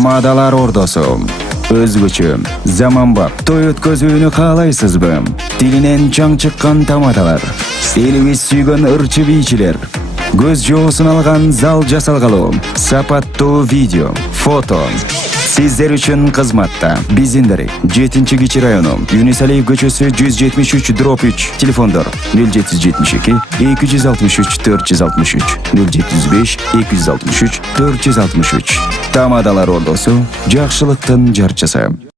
Tamadalar ordosu. Özgüçü, zamanbap, toy ötközүүnü kalaysızbı? Dilinen çaң çıkkan tamadalar. Elibиз sүйгөн ырчы бийчилер. Göz жоосун алган зал жасалгалуу. Сапаттуу видео, фото. Sizler üçün kızmatta. Bizindiri. 7-Кичи району. Юнус Алиев көчөсү 173/3. Телефондар 0772 263 463 075 263 463. Tamadalar ordosu, жакшылыктын жарчысы.